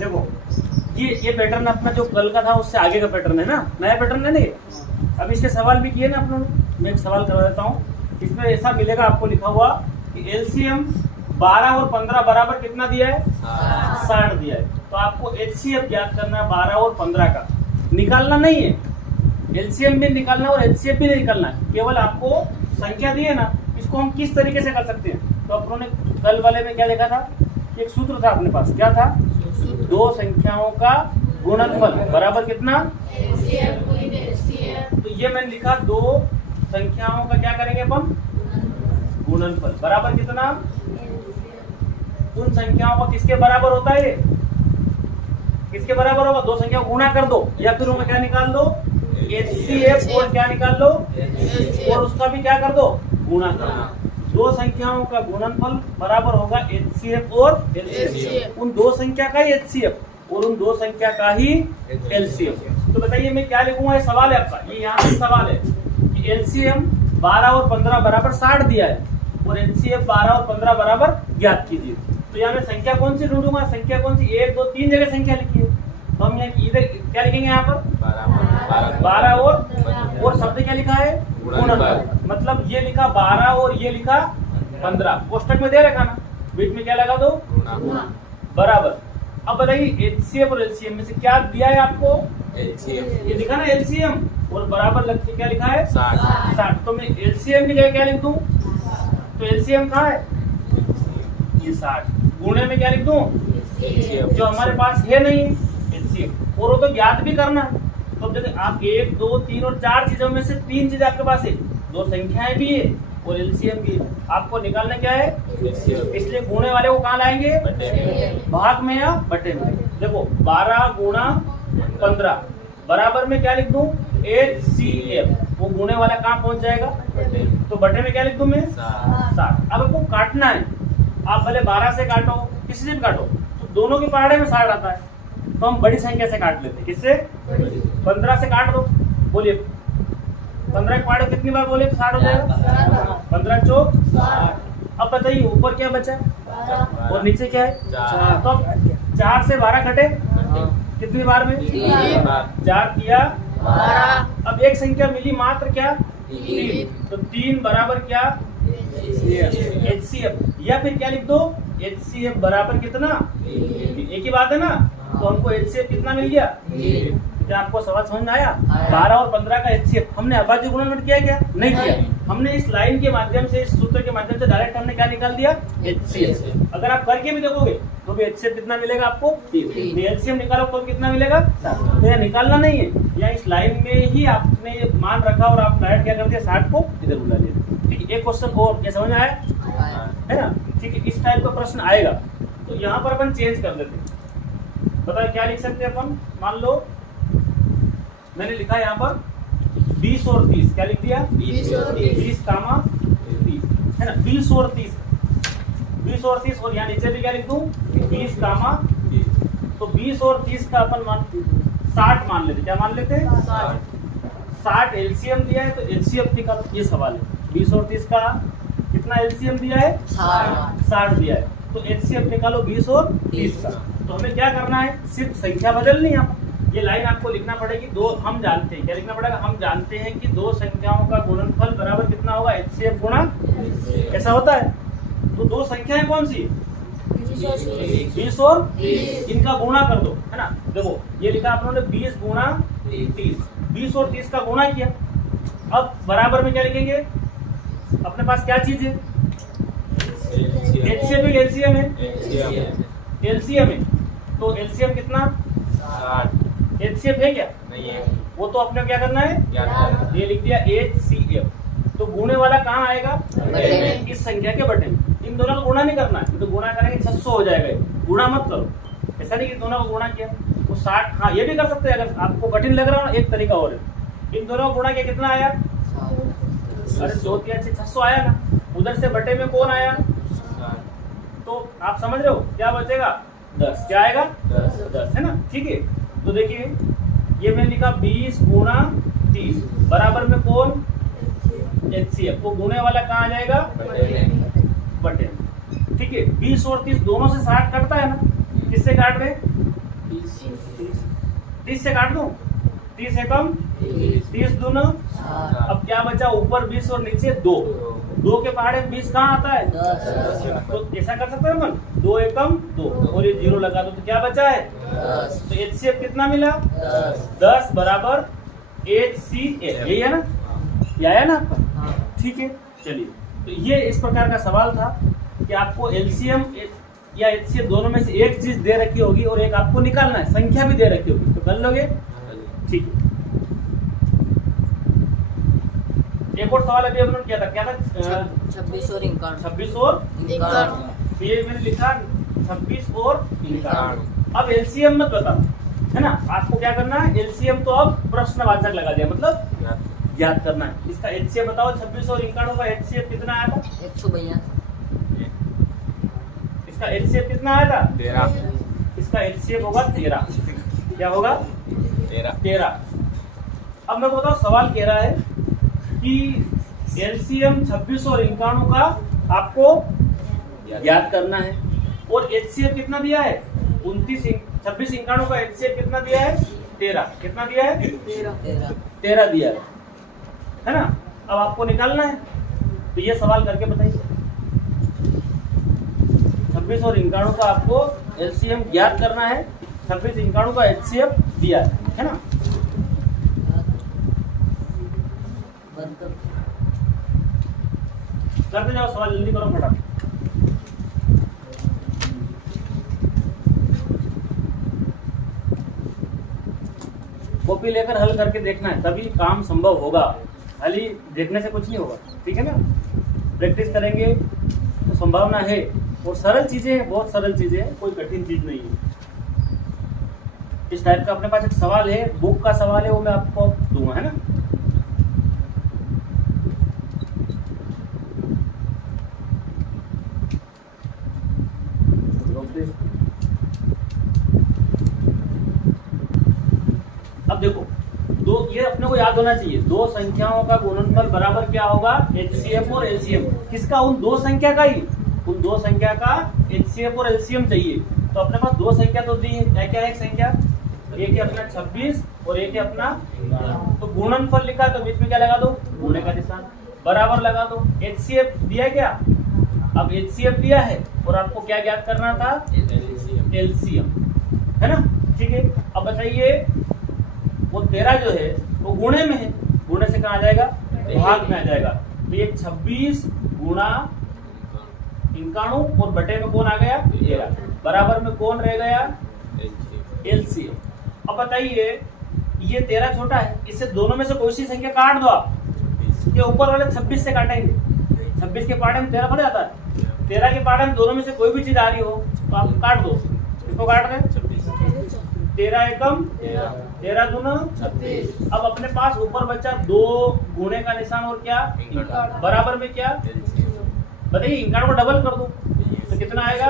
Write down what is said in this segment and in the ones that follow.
देखो ये पैटर्न अपना जो कल का था उससे आगे का पैटर्न है ना, नया पैटर्न है ना ये। अब इसके सवाल भी किए ना आप लोगों ने, मैं एक सवाल करवा देता हूँ। इसमें ऐसा मिलेगा आपको लिखा हुआ कि एलसीएम 12 और 15 बराबर कितना दिया है, 60 दिया है। तो आपको एचसीएफ ज्ञात करना है 12 और 15 का, निकालना नहीं है। एलसीएम भी निकालना और एचसीएफ भी नहीं निकालना है, केवल आपको संख्या दी है ना, इसको हम किस तरीके से कर सकते हैं। तो अपनों ने कल वाले में क्या लिखा था, एक सूत्र था अपने पास, क्या था, दो संख्याओं का गुणनफल बराबर कितना। तो ये मैंने लिखा, दो संख्याओं का क्या करेंगे अपन, गुणनफल बराबर कितना। उन संख्याओं का किसके बराबर होता है, किसके बराबर होगा, दो संख्याओं गुणा कर दो, या फिर उनका क्या निकाल दो, एचसीएफ, और क्या निकाल दो, और उसका भी क्या कर दो, गुणा कर दो। दो संख्याओं का गुणनफल बराबर होगा एचसीएफ और एलसीएफ। उन दो संख्या का ही एचसीएफ और उन दो संख्या का ही एलसीएफ। तो बताइए मैं क्या लिखूंगा, ये सवाल है आपका, ये यहाँ पे सवाल है कि एलसीएम 12 और 15 बराबर 60 दिया है और एचसीएफ 12 और 15 बराबर ज्ञात कीजिए। तो यहाँ मैं संख्या कौन सी ढूंढूंगा, संख्या कौन सी, 1 2 3 जगह संख्या लिखी है, तो हम यहाँ इधर क्या लिखेंगे, यहाँ पर 12 और शब्द क्या लिखा है, गुणनफल। मतलब ये लिखा 12 और ये लिखा 15, कोष्टक में दे रखा ना, बीच में क्या लगा दो, बराबर। अब बताइए एचसीएफ और एलसीएम में से क्या दिया है आपको, एलसीएम, ये लिखा ना एलसीएम, और बराबर लग के क्या लिखा है, 60। तो मैं एलसीएम की जगह क्या लिख दूं, तो एलसीएम कहाँ है, ये 60, गुणे में क्या लिख दूं, जो हमारे पास है नहीं एलसीएम, और वो तो ज्ञात भी करना है। तो देखिए आप 1 2 3 और 4 चीजों में से 3 चीज आपके पास है, दो संख्याएं भी है और एलसीएम भी है, आपको निकालना क्या है, इसलिए गुणे वाले को कहाँ लाएंगे, भाग में या बटे में। देखो 12 गुणा 15 बराबर में क्या लिख दूं, एचसीएफ, वो गुणे वाला कहाँ पहुंच जाएगा, तो बटे में क्या लिख दूं मैं, 60। अब आपको काटना है, आप भले 12 से काटो, किसी से भी काटो, तो दोनों के पहाड़े में 60 आता है। तो हम बड़ी संख्या से काट लेते हैं, किससे, 15 से काट दो, बोलिए 15 के पहाड़े कितनी बार बोले तो 60 हो जाएगा, 15 चौक 60। अब बताइए ऊपर क्या बचा और नीचे क्या है, तो 4 से 12 कटे कितनी बार में, 4 किया 12। अब एक संख्या मिली मात्र क्या, 3, तो 3 बराबर क्या, एचसीएफ, या फिर क्या लिख दो, एचसीएफ बराबर कितना, एक ही बात है ना। तो हमको एचसीएफ कितना मिल गया, क्या आपको सवाल समझ में आया, 12 और 15 का एचसीएफ। हमने अभाज्य गुणनफल किया क्या, नहीं किया, हमने इस लाइन के माध्यम से, इस सूत्र के माध्यम से डायरेक्ट हमने क्या निकाल दिया, एचसीएफ। अगर आप करके भी देखोगे तो भी एचसीएफ कितना मिलेगा आपको, एलसीएम निकालो तो कितना मिलेगा, तो यह निकालना नहीं है, या इस लाइन में ही आपने ये मान रखा और आप डायरेक्ट क्या कर दिया, 60 को इधर बुला लिया। ठीक है, एक क्वेश्चन और क्या समझ में आया है ना, ठीक है, इस टाइप का प्रश्न आएगा। तो यहाँ पर अपन चेंज कर देते हैं, बताइए क्या लिख सकते हैं अपन। मान लो मैंने लिखा यहाँ पर 20 और 30, क्या लिख दिया, 20 कामा 30 है ना, 20 और 30, 20 और 30, और यहाँ नीचे भी क्या लिख दूं, 20 कामा 30। तो 20 और 30 का अपन 60 मान लेते, क्या मान लेते, 60 एलसीएम दिया है, तो एलसीएम निकालो, ये सवाल है। 20 और 30 का कितना एलसीएम दिया है, 60 दिया है, तो एचसीएफ निकालो 20 और 30 का। तो हमें क्या करना है, सिर्फ संख्या बदलनी है। ये लाइन आपको लिखना पड़ेगी, दो, हम जानते हैं क्या लिखना पड़ेगा, हम जानते हैं कि दो संख्याओं का गुणनफल बराबर कितना होगा, एचसीएफ गुणा, ऐसा होता है। तो दो संख्याएं कौन सी, 20 और 30, इनका गुणा कर दो, है ना। देखो ये लिखा आप लोगों ने 20 गुणा 30, 20 और 30 का गुणा किया। अब बराबर में क्या लिखेंगे, अपने पास क्या चीज है, एचसीएफ है, एलसीएम है, एलसीएम है, तो एलसीएम कितना, 60। एचसीएफ है क्या, नहीं है, वो तो अपने क्या करना है, ये लिख दिया एचसीएफ। तो गुणे वाला कहाँ आएगा, इस संख्या के बटे में। इन दोनों को गुणा नहीं करना है, तो गुणा करेंगे 600 हो जाएगा, गुणा मत करो, ऐसा नहीं कि दोनों को गुणा किया वो 60। हाँ ये भी कर सकते हैं, अगर आपको कठिन लग रहा है एक तरीका और है, इन दोनों को गुणा किया कितना आया, अरे 2 3 से 600 आया ना, उधर से बटे में कौन आया, तो आप समझ रहे हो क्या बचेगा, 10, क्या आएगा 10 है ना। ठीक है, तो देखिए ये मैंने लिखा 20 गुणा 30 बराबर में कौन, एचसीएफ, वो गुणे वाला कहाँ आ जाएगा, बटे। ठीक है, 20 और 30 दोनों से 60 कटता है ना, किससे काट रहे, 30 से काट दूं, 30 एकम 30 दूना, अब क्या बचा, ऊपर 20 और नीचे 2, 2 के पहाड़े 20 कहाँ आता है 10, तो ऐसा कर सकते हैं अपन, 2 एकम 2 और ये 0 लगा दो तो क्या बचा है 10, तो HCF कितना मिला 10 बराबर HCl, यही है ना, ये आया ना आपका, ठीक है। चलिए, तो ये इस प्रकार का सवाल था कि आपको LCM या HCF दोनों में से एक चीज दे रखी होगी और एक आपको निकालना है, संख्या भी दे रखी होगी, तो कर लोगे, ठीक है। एक और सवाल अभी हमने क्या था 26 और 51, 26 और 51, ये मैंने लिखा 26 और 51। अब LCM मत बता, है ना, आपको क्या करना है, LCM तो अब प्रश्नवाचक लगा दिया, मतलब याद करना है। इसका HCF बताओ, 26 और 51 का HCF कितना आया था 182, इसका HCF कितना आया था 13, इसका HCF होगा 13, क्या होगा 13। अब मैं बताऊं, सवाल कह रहा है कि LCM 26 और 51 का आपको याद करना है और HCF कितना दिया है 29, 26 51 का HCF कितना दिया है 13, कितना दिया है 13 दिया है ना। अब आपको निकालना है, तो ये सवाल करके बताइए, 26 और 51 का आपको LCM ज्ञात करना है, 26 51 का HCF दिया है ना। करते जाओ सवाल, जल्दी करो फटाफट। कॉपी लेकर हल करके देखना है, तभी काम संभव होगा, खाली देखने से कुछ नहीं होगा, ठीक है ना। प्रैक्टिस करेंगे तो संभावना है, और सरल चीजें हैं, बहुत सरल चीजें हैं, कोई कठिन चीज नहीं है। इस टाइप का अपने पास एक सवाल है, बुक का सवाल है, वो मैं आपको दूंगा, है ना। अब देखो, दो, ये अपने को याद होना चाहिए, दो संख्याओं का गुणनफल बराबर क्या होगा HCF और LCM, किसका, उन दो संख्या का ही, उन दो संख्या का HCF और LCM चाहिए। तो अपने पास दो संख्या तो दी है, क्या क्या है, एक संख्या, एक है अपना 26 और एक है अपना, तो गुणनफल लिखा तो बीच में क्या लगा दो, गुणे का निशान, बराबर लगा दो। HCF दिया क्या, अब HCF दिया है और आपको क्या ज्ञात करना था LCM, है ना, ठीक है। अब बताइए, वो 13 जो है वो गुणे में है, गुणे से कहाँ आ जाएगा, भाग में आ जाएगा, तो ये 26 गुणा 51 और बटे में कौन आ गया 13, बराबर में कौन रह गया LCM। अब बताइए, ये 13 छोटा है, इससे दोनों में से कोई सी संख्या काट दो आप, ये ऊपर वाले 26 से काटेंगे, 26 के पाड़े में 13 थोड़ा आता है, 13 के पाड़े में दोनों में से कोई भी चीज आ रही हो तो आप काट दो, इसको काट दें, 13 एकम 13 दूना 36। अब अपने पास ऊपर बचा 2 गुणे का निशान और क्या, बराबर में क्या, बताइए 51 को डबल कर दो तो कितना आएगा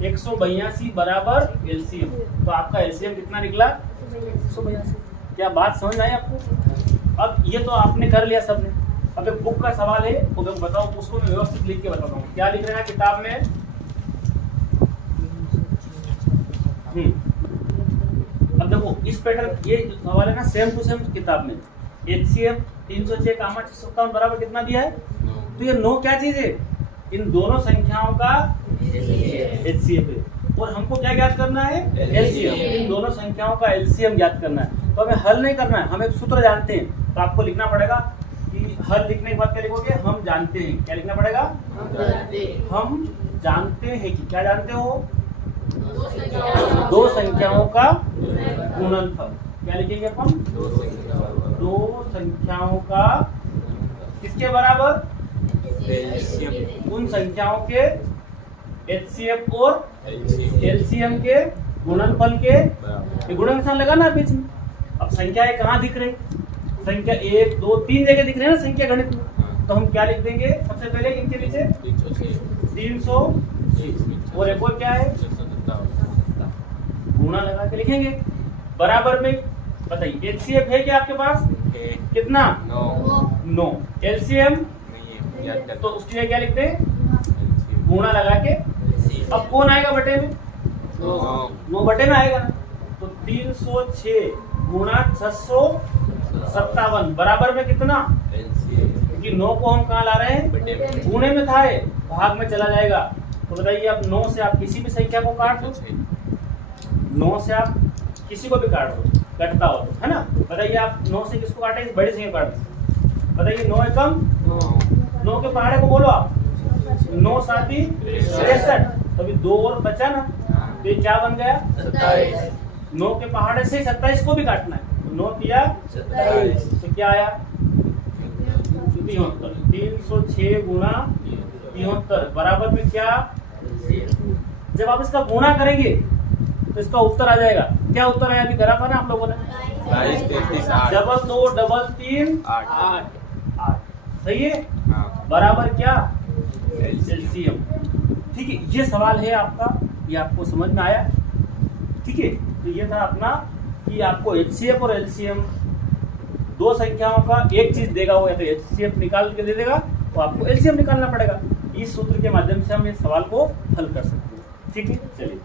182 बराबर LCM। तो आपका LCM कितना निकला 182। क्या बात समझ आई आपको। अब ये तो आपने कर लिया सबने, अब एक बुक का सवाल है वो तो बताओ, उसको मैं व्यवस्थित लिख के बताता हूँ। क्या लिख रहे हैं किताब में, अब देखो इस पैटर्न, ये सवाल है ना सेम टू सेम किताब में, HCF 306 कामा 657 बराबर कितना दिया है, तो ये 9 क्या चीज है, इन दोनों संख्याओं का HCF है, और हमको क्या ज्ञात करना है LCM, इन दोनों संख्याओं का LCM ज्ञात करना है। तो हमें हल नहीं करना है, हम एक सूत्र जानते हैं, तो आपको लिखना पड़ेगा कि हल लिखने के बाद क्या लिखोगे, हम जानते हैं, क्या लिखना पड़ेगा, हम जानते हैं कि, क्या जानते हो, दो संख्याओं का गुणनफल, क्या लिखेंगे अपन, दो संख्याओं का किसके बराबर, उन संख्याओं के HCF और LCM के गुणनफल के गुणन निशान लगाना बीच में। अब संख्याएं कहाँ दिख रही, संख्या 1 2 3 जगह दिख रहे हैं ना संख्या गणित में, तो हम क्या लिख देंगे, सबसे पहले इनके पीछे 300 और एक और क्या है, गुणा लगा के लिखेंगे, बराबर में बताइए HCF है क्या आपके पास, कितना 9, LCM तो उसके लिए क्या लिखते हैं, गुणा लगा के। अब कौन आएगा बटे में, 9 बटे में आएगा ना, तो 306 गुणा 657 बराबर में कितना, क्योंकि 9 को हम कहाँ ला रहे हैं, गुणे में था, भाग में चला जाएगा। तो बताइए आप 9 से आप किसी भी संख्या को काट दो, 9 से आप किसी को भी काट दो, कटता हो तो, है ना। बताइए आप 9 से किसको काटे, इस बड़ी संख्या काट दो। बताइए 9 एकम 9 के पहाड़े को बोलो आप, 9 साथी 63, तभी 2 और बचा ना, तो ये क्या बन गया 27। 9 के पहाड़े से 27 को भी काटना है, तो 9 तिया 27, तो क्या आया 73। 306 गुणा 73 बराबर में क्या, जब आप इसका गुणा करेंगे तो इसका उत्तर आ जाएगा। क्या उत्तर आया, अभी करा था ना आप लोगों ने, 2 2 3 3 8 सही है, बराबर क्या एलसीएम। ठीक है, ये सवाल है आपका, ये आपको समझ में आया। ठीक है, तो ये था अपना कि आपको एचसीएफ और एलसीएम दो संख्याओं का एक चीज देगा, वो या तो एचसीएफ निकाल के दे देगा, तो आपको एलसीएम निकालना पड़ेगा। इस सूत्र के माध्यम से हम इस सवाल को हल कर सकते हैं। ठीक है, चलिए।